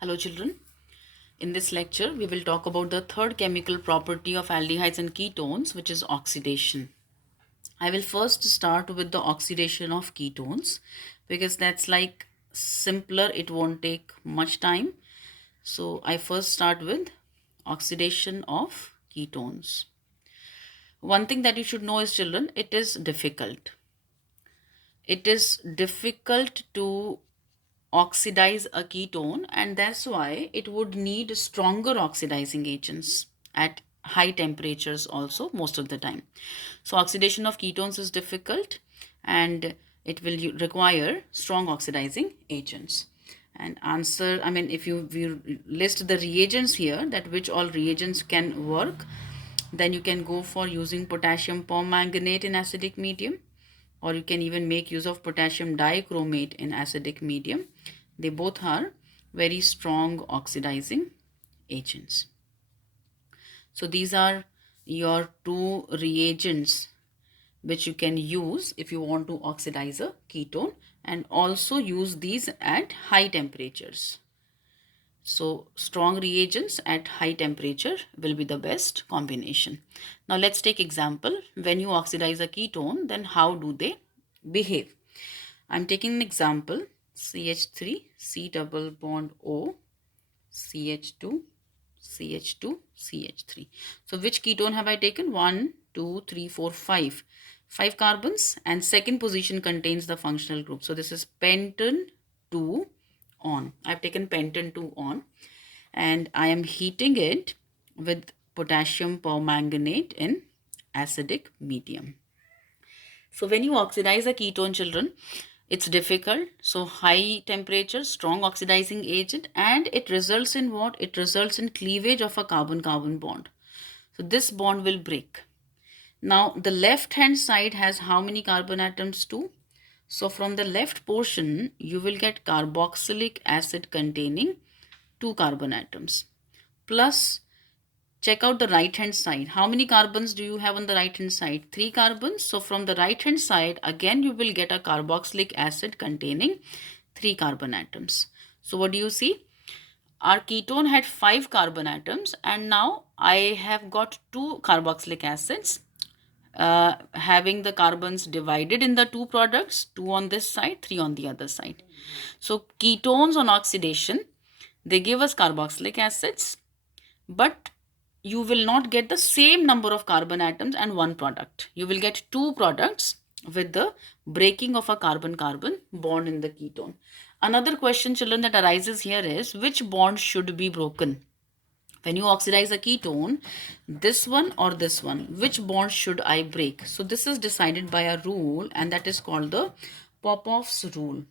Hello children. In this lecture, we will talk about the third chemical property of aldehydes and ketones, which is oxidation. I will first start with the oxidation of ketones because that's like simpler, it won't take much time. So I first start with oxidation of ketones. One thing that you should know is children, it is difficult. It is difficult to oxidize a ketone, and that's why it would need stronger oxidizing agents at high temperatures also most of the time. So oxidation of ketones is difficult and it will require strong oxidizing agents. And answer, I mean, if you list the reagents here, that which all reagents can work, then you can go for using potassium permanganate in acidic medium, or you can even make use of potassium dichromate in acidic medium. They both are very strong oxidizing agents. So these are your two reagents which you can use if you want to oxidize a ketone, and also use these at high temperatures. So strong reagents at high temperature will be the best combination. Now let's take example. When you oxidize a ketone, then how do they behave? I'm taking an example: CH3, C double bond O, CH2, CH2, CH3. So which ketone have I taken? 1, 2, 3, 4, 5. 5 carbons, and second position contains the functional group. So this is pentane 2 on. I've taken pentane 2 on, and I am heating it with potassium permanganate in acidic medium. So when you oxidize a ketone, children, it's difficult. So high temperature, strong oxidizing agent, and it results in what? It results in cleavage of a carbon-carbon bond. So this bond will break. Now the left hand side has how many carbon atoms? 2. So from the left portion, you will get carboxylic acid containing 2 carbon atoms. Plus, check out the right hand side. How many carbons do you have on the right hand side? 3 carbons. So from the right hand side, again you will get a carboxylic acid containing 3 carbon atoms. So what do you see? Our ketone had 5 carbon atoms, and now I have got 2 carboxylic acids, having the carbons divided in the two products, 2 on this side, 3 on the other side. So ketones on oxidation, they give us carboxylic acids, but you will not get the same number of carbon atoms and one product. You will get two products with the breaking of a carbon-carbon bond in the ketone. Another question, children, that arises here is, which bond should be broken? When you oxidize a ketone, this one or this one, which bond should I break? So this is decided by a rule, and that is called the Popoff's rule.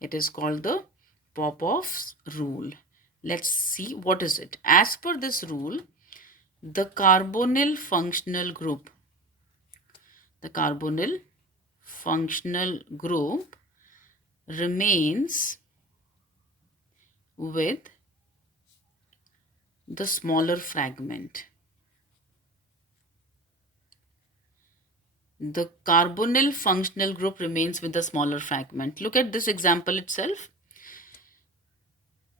It is called the Popoff's rule. Let's see what is it. As per this rule, the carbonyl functional group, the carbonyl functional group remains with the smaller fragment. The carbonyl functional group remains with the smaller fragment. Look at this example itself.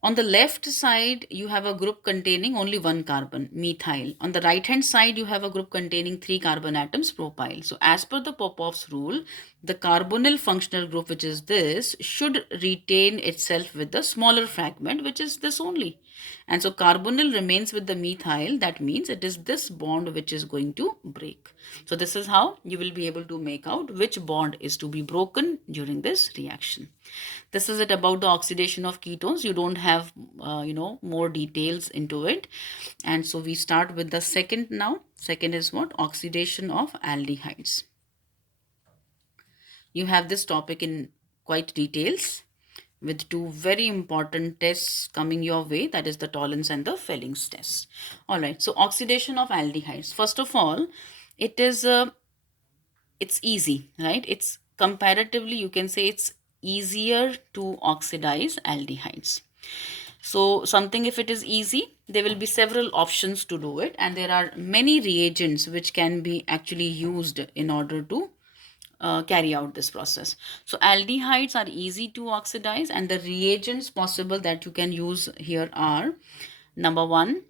On the left side, you have a group containing only one carbon, methyl. On the right hand side, you have a group containing 3 carbon atoms, propyl. So as per the Popoff's rule, the carbonyl functional group, which is this, should retain itself with the smaller fragment, which is this only. And so carbonyl remains with the methyl. That means it is this bond which is going to break. So this is how you will be able to make out which bond is to be broken during this reaction. This is it about the oxidation of ketones. You don't have more details into it. And so we start with the second now. Second is what? Oxidation of aldehydes. You have this topic in quite details, with two very important tests coming your way, that is the Tollens and the Fellings test. All right, so oxidation of aldehydes. First of all, it's easy, right? It's comparatively, you can say it's easier to oxidize aldehydes. So something, if it is easy, there will be several options to do it, and there are many reagents which can be actually used in order to carry out this process. So aldehydes are easy to oxidize, and the reagents possible that you can use here are: number one,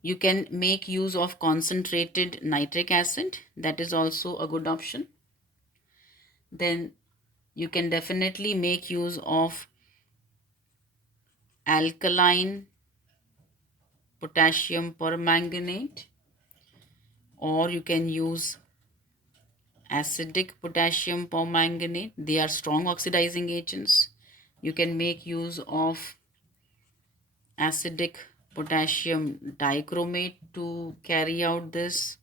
you can make use of concentrated nitric acid. That is also a good option. Then you can definitely make use of alkaline potassium permanganate, or you can use acidic potassium permanganate. They are strong oxidizing agents. You can make use of acidic potassium dichromate to carry out this.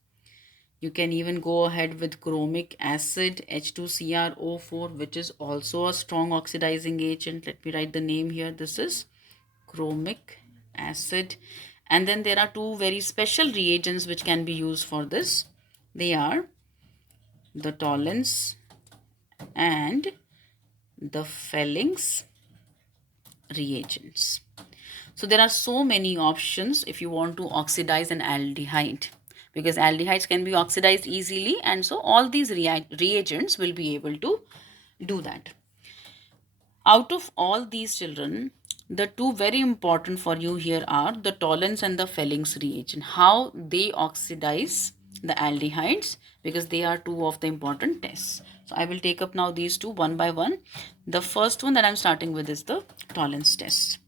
You can even go ahead with chromic acid H2CrO4, which is also a strong oxidizing agent. Let me write the name here. This is chromic acid. And then there are two very special reagents which can be used for this. They are the Tollens and the Fellings reagents. So there are so many options if you want to oxidize an aldehyde, because aldehydes can be oxidized easily, and so all these reagents will be able to do that. Out of all these children, the two very important for you here are the Tollens and the Fellings reagent. How they oxidize the aldehydes, because they are two of the important tests. So I will take up now these two one by one. The first one that I'm starting with is the Tollens test.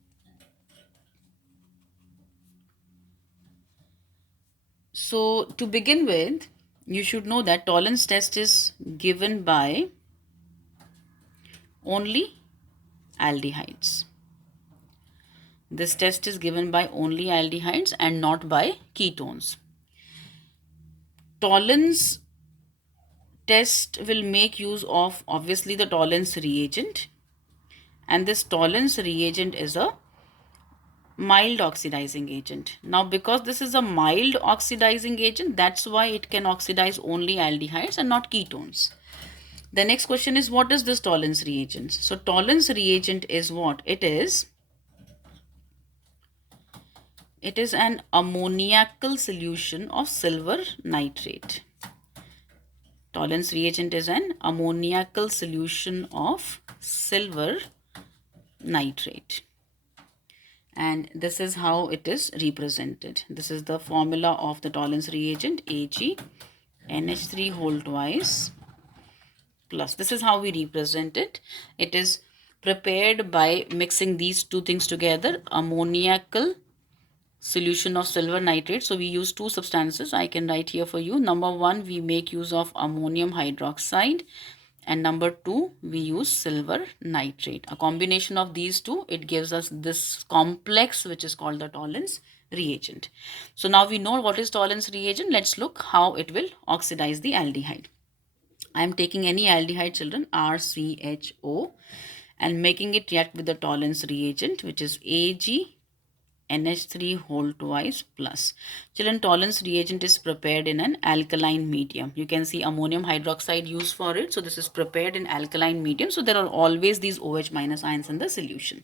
So to begin with, you should know that Tollens test is given by only aldehydes. This test is given by only aldehydes and not by ketones. Tollens test will make use of obviously the Tollens reagent, and this Tollens reagent is a mild oxidizing agent. Now because this is a mild oxidizing agent, that's why it can oxidize only aldehydes and not ketones. The next question is, what is this Tollens reagent? So Tollens reagent is what? It is an ammoniacal solution of silver nitrate. Tollens reagent is an ammoniacal solution of silver nitrate. And this is how it is represented. This is the formula of the Tollens reagent, AgNH3 whole twice plus. This is how we represent it. It is prepared by mixing these two things together, ammoniacal solution of silver nitrate. So we use two substances. I can write here for you. Number one, we make use of ammonium hydroxide, and number two, we use silver nitrate. A combination of these two, it gives us this complex which is called the Tollens reagent. So now we know what is Tollens reagent. Let's look how it will oxidize the aldehyde. I am taking any aldehyde, children, RCHO, and making it react with the Tollens reagent, which is AgNH3 whole twice plus. Children, Tollens reagent is prepared in an alkaline medium. You can see ammonium hydroxide used for it. So this is prepared in alkaline medium. So there are always these OH minus ions in the solution.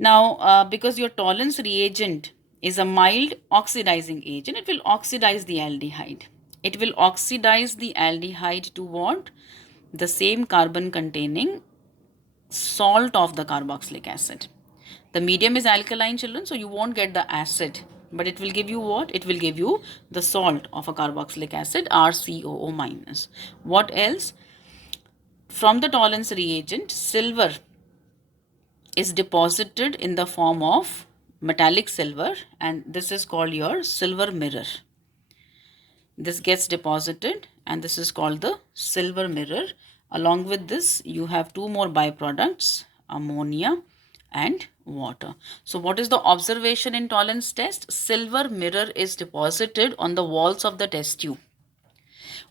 Now, because your Tollens reagent is a mild oxidizing agent, it will oxidize the aldehyde. It will oxidize the aldehyde to what? The same carbon containing salt of the carboxylic acid. The medium is alkaline, children, so you won't get the acid, but it will give you what? It will give you the salt of a carboxylic acid, RCOO minus. What else? From the Tollens reagent, silver is deposited in the form of metallic silver, and this is called your silver mirror. This gets deposited, and this is called the silver mirror. Along with this, you have two more byproducts, ammonia and water. So what is the observation in Tollens test? Silver mirror is deposited on the walls of the test tube.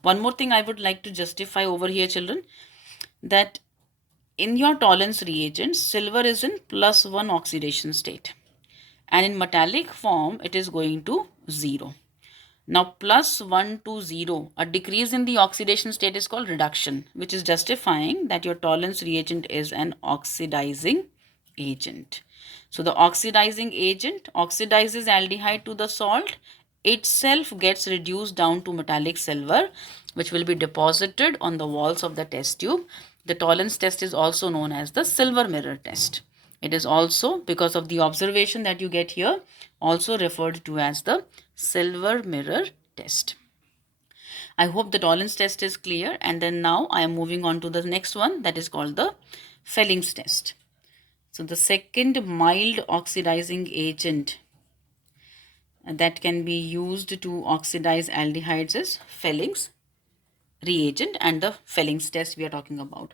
One more thing I would like to justify over here, children, that in your Tollens reagent, silver is in +1 oxidation state, and in metallic form it is going to 0. Now +1 to 0, a decrease in the oxidation state is called reduction, which is justifying that your Tollens reagent is an oxidizing agent. So the oxidizing agent oxidizes aldehyde to the salt, itself gets reduced down to metallic silver, which will be deposited on the walls of the test tube. The tolerance test is also known as the silver mirror test. It is also, because of the observation that you get here, also referred to as the silver mirror test. I hope the tolerance test is clear, and then now I am moving on to the next one, that is called the Felling's test. So the second mild oxidizing agent that can be used to oxidize aldehydes is Felling's reagent, and the Felling's test we are talking about.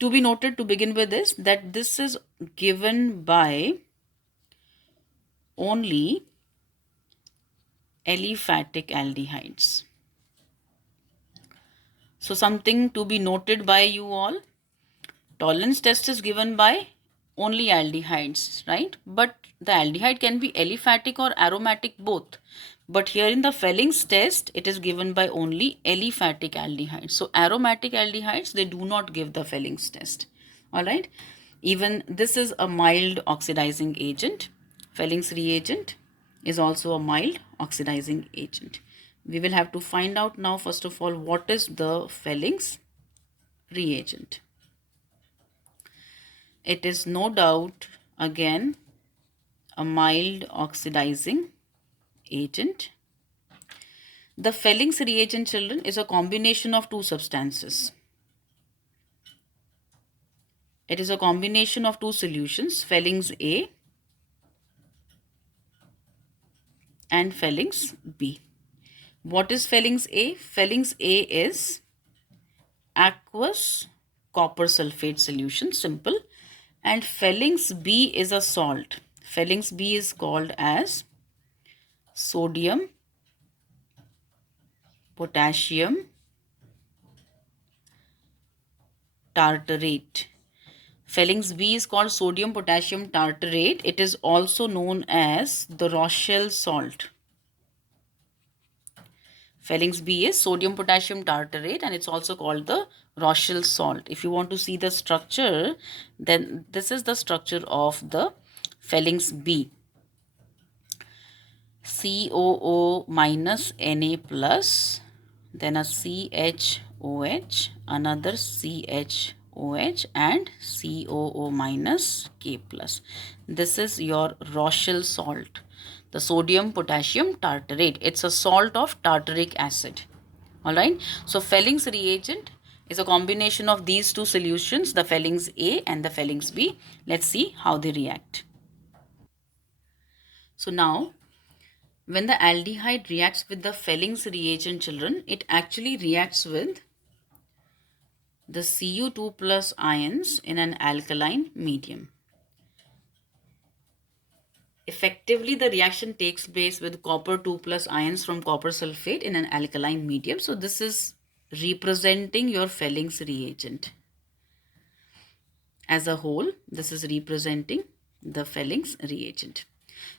To be noted to begin with is that this is given by only aliphatic aldehydes. So something to be noted by you all, tolerance test is given by only aldehydes, right? But the aldehyde can be aliphatic or aromatic both. But here in the Felling's test, it is given by only aliphatic aldehydes. So aromatic aldehydes, they do not give the Felling's test. All right. Even this is a mild oxidizing agent. Felling's reagent is also a mild oxidizing agent. We will have to find out now, first of all, what is the Felling's reagent. It is no doubt again a mild oxidizing agent. The Felling's reagent, children, is a combination of two substances. It is a combination of two solutions, Felling's A and Felling's B. What is Felling's A? Felling's A is aqueous copper sulfate solution, simple. And Felling's B is a salt. Felling's B is called as sodium potassium tartarate. Felling's B is called sodium potassium tartarate. It is also known as the Rochelle salt. Felling's B is sodium potassium tartarate, and it's also called the Rochelle salt. If you want to see the structure, then this is the structure of the Felling's B. COO minus Na plus, then a CHOH, another CHOH, and COO minus K plus. This is your Rochelle salt, the sodium potassium tartarate. It's a salt of tartaric acid. All right. So Felling's reagent is a combination of these two solutions, the Felling's A and the Felling's B. Let's see how they react. So now, when the aldehyde reacts with the Felling's reagent, children, it actually reacts with the Cu2 plus ions in an alkaline medium. Effectively, the reaction takes place with copper 2 plus ions from copper sulfate in an alkaline medium. So this is representing your Felling's reagent. As a whole, this is representing the Felling's reagent.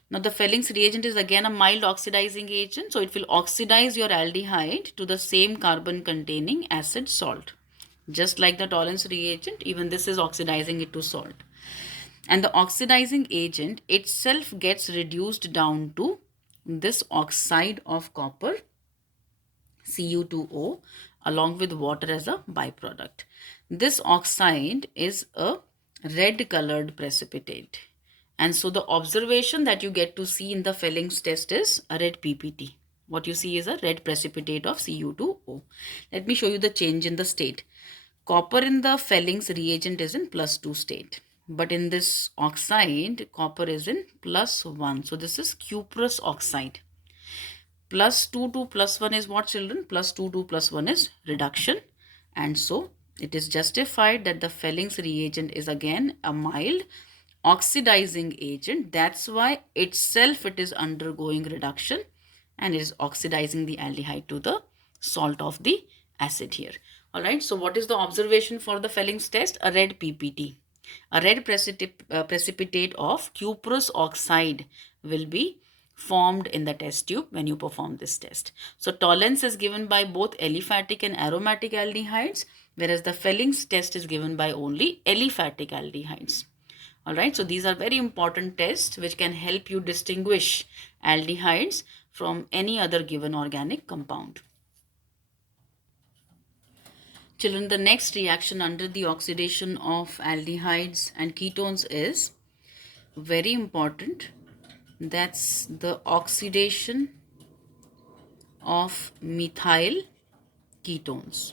Now the Felling's reagent is again a mild oxidizing agent. So it will oxidize your aldehyde to the same carbon containing acid salt. Just like the tolerance reagent, even this is oxidizing it to salt. And the oxidizing agent itself gets reduced down to this oxide of copper, Cu2O, along with water as a byproduct. This oxide is a red colored precipitate. And so the observation that you get to see in the Felling's test is a red PPT. What you see is a red precipitate of Cu2O. Let me show you the change in the state. Copper in the Felling's reagent is in +2 state. But in this oxide, copper is in +1. So this is cuprous oxide. +2 to +1 is what, children? +2 to +1 is reduction. And so it is justified that the Felling's reagent is again a mild oxidizing agent. That's why itself it is undergoing reduction and is oxidizing the aldehyde to the salt of the acid here. All right. So what is the observation for the Felling's test? A red PPT. A red precipitate of cuprous oxide will be formed in the test tube when you perform this test. So tolerance is given by both aliphatic and aromatic aldehydes, whereas the Felling's test is given by only aliphatic aldehydes. All right, so these are very important tests which can help you distinguish aldehydes from any other given organic compound. Children, the next reaction under the oxidation of aldehydes and ketones is very important. That's the oxidation of methyl ketones.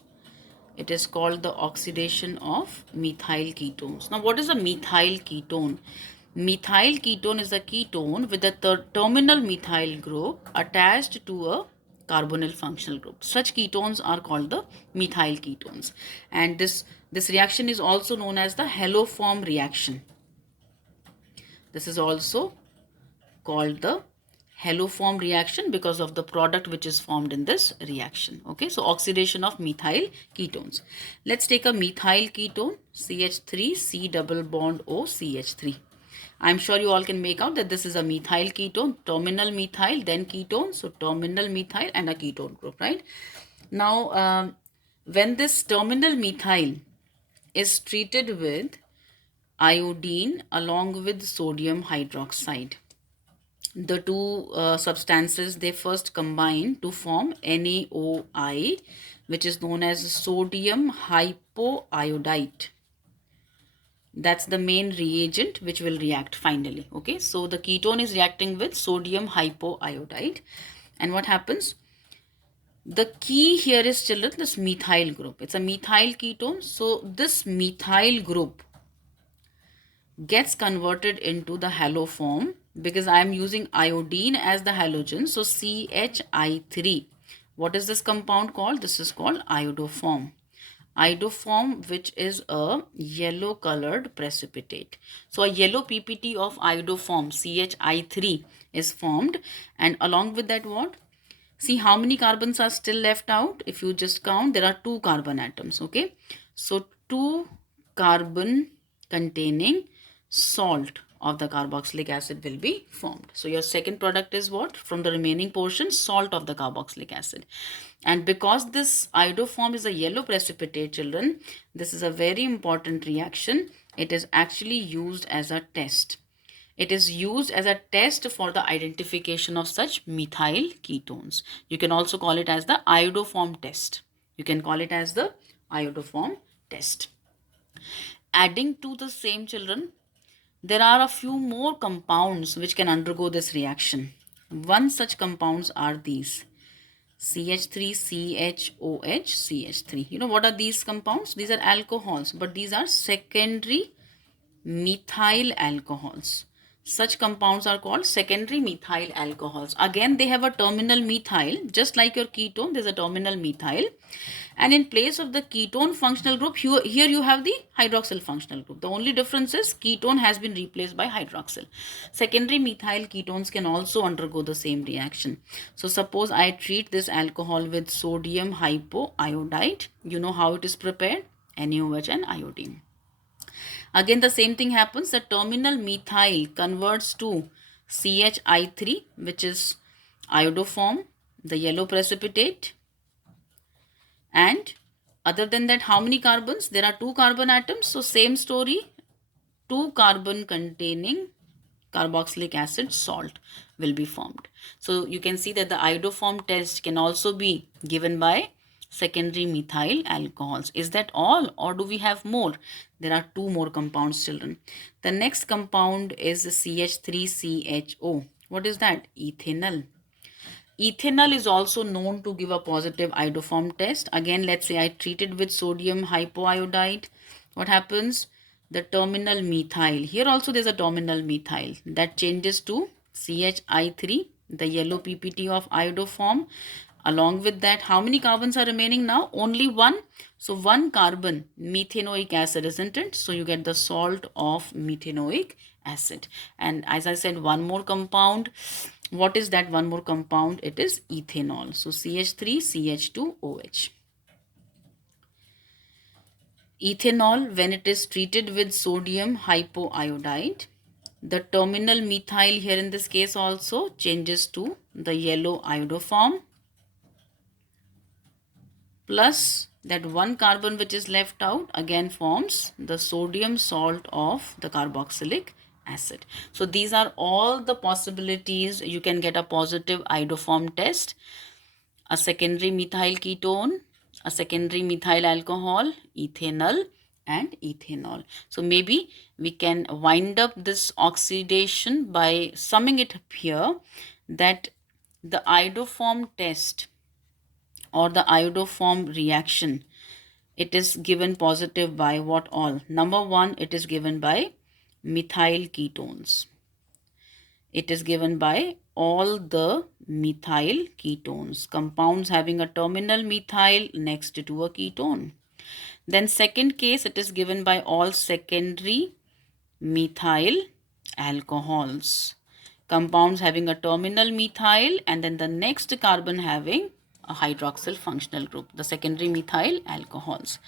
It is called the oxidation of methyl ketones. Now, what is a methyl ketone? Methyl ketone is a ketone with a terminal methyl group attached to a carbonyl functional group. Such ketones are called the methyl ketones. And this reaction is also known as the haloform reaction. This is also called the haloform reaction because of the product which is formed in this reaction. Okay, so oxidation of methyl ketones. Let's take a methyl ketone, CH3, C double bond O, CH3. I'm sure you all can make out that this is a methyl ketone, terminal methyl, then ketone, so terminal methyl and a ketone group, right? Now, when this terminal methyl is treated with iodine along with sodium hydroxide, the two substances, they first combine to form NaOI, which is known as sodium hypoiodide. That's the main reagent which will react finally. Okay, so the ketone is reacting with sodium hypoiodide, and what happens? The key here is, children, this methyl group. It's a methyl ketone, so this methyl group gets converted into the halo form because I am using iodine as the halogen. So CHI3. What is this compound called? This is called iodoform. Iodoform, which is a yellow colored precipitate. So a yellow PPT of iodoform CHI3 is formed, and along with that, what? See how many carbons are still left out. If you just count, there are 2 carbon atoms. Okay, so 2 carbon containing salt of the carboxylic acid will be formed. So your second product is what? From the remaining portion, salt of the carboxylic acid. And because this iodoform is a yellow precipitate, children, this is a very important reaction. It is actually used as a test. It is used as a test for the identification of such methyl ketones. You can also call it as the iodoform test. You can call it as the iodoform test. Adding to the same, children, there are a few more compounds which can undergo this reaction. One such compounds are these: CH3, CHOH, CH3. You know what are these compounds? These are alcohols, but these are secondary methyl alcohols. Such compounds are called secondary methyl alcohols. Again, they have a terminal methyl, just like your ketone, there's a terminal methyl. And in place of the ketone functional group, here you have the hydroxyl functional group. The only difference is ketone has been replaced by hydroxyl. Secondary methyl ketones can also undergo the same reaction. So suppose I treat this alcohol with sodium hypoiodide. You know how it is prepared? NaOH and iodine. Again, the same thing happens. The terminal methyl converts to CHI3, which is iodoform, the yellow precipitate. And other than that, how many carbons? There are 2 carbon atoms. So same story, 2 carbon containing carboxylic acid salt will be formed. So you can see that the iodoform test can also be given by secondary methyl alcohols. Is that all, or do we have more? There are 2 more compounds, children. The next compound is CH3CHO. What is that? Ethanol. Ethanol is also known to give a positive iodoform test. Again, let's say I treat it with sodium hypoiodide. What happens? The terminal methyl. Here also there's a terminal methyl that changes to CHI3, the yellow PPT of iodoform. Along with that, how many carbons are remaining now? Only 1. So 1 carbon, methanoic acid, isn't it? So you get the salt of methanoic acid. And as I said, one more compound. What is that one more compound? It is ethanol. So CH3CH2OH. Ethanol, when it is treated with sodium hypoiodide, the terminal methyl here in this case also changes to the yellow iodoform, plus that 1 carbon which is left out again forms the sodium salt of the carboxylic acid. So these are all the possibilities you can get a positive iodoform test: a secondary methyl ketone, a secondary methyl alcohol, ethanol, and ethanol. So maybe we can wind up this oxidation by summing it up here, that the iodoform test or the iodoform reaction, it is given positive by what all? Number one, it is given by methyl ketones. It is given by all the methyl ketones, compounds having a terminal methyl next to a ketone. Then second case, it is given by all secondary methyl alcohols, compounds having a terminal methyl and then the next carbon having a hydroxyl functional group, the secondary methyl alcohols.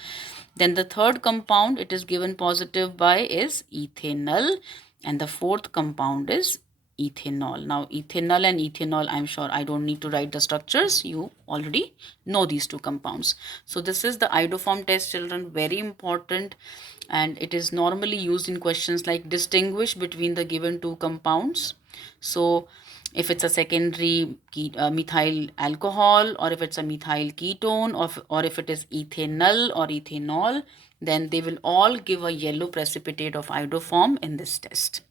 Then the third compound it is given positive by is ethanol, and the fourth compound is ethanol. Now ethanol and ethanol, I'm sure I don't need to write the structures, you already know these two compounds. So this is the iodoform test, children, very important, and it is normally used in questions like distinguish between the given two compounds. So if it's a secondary methyl alcohol, or if it's a methyl ketone, or if it is ethanol or ethanol, then they will all give a yellow precipitate of iodoform in this test.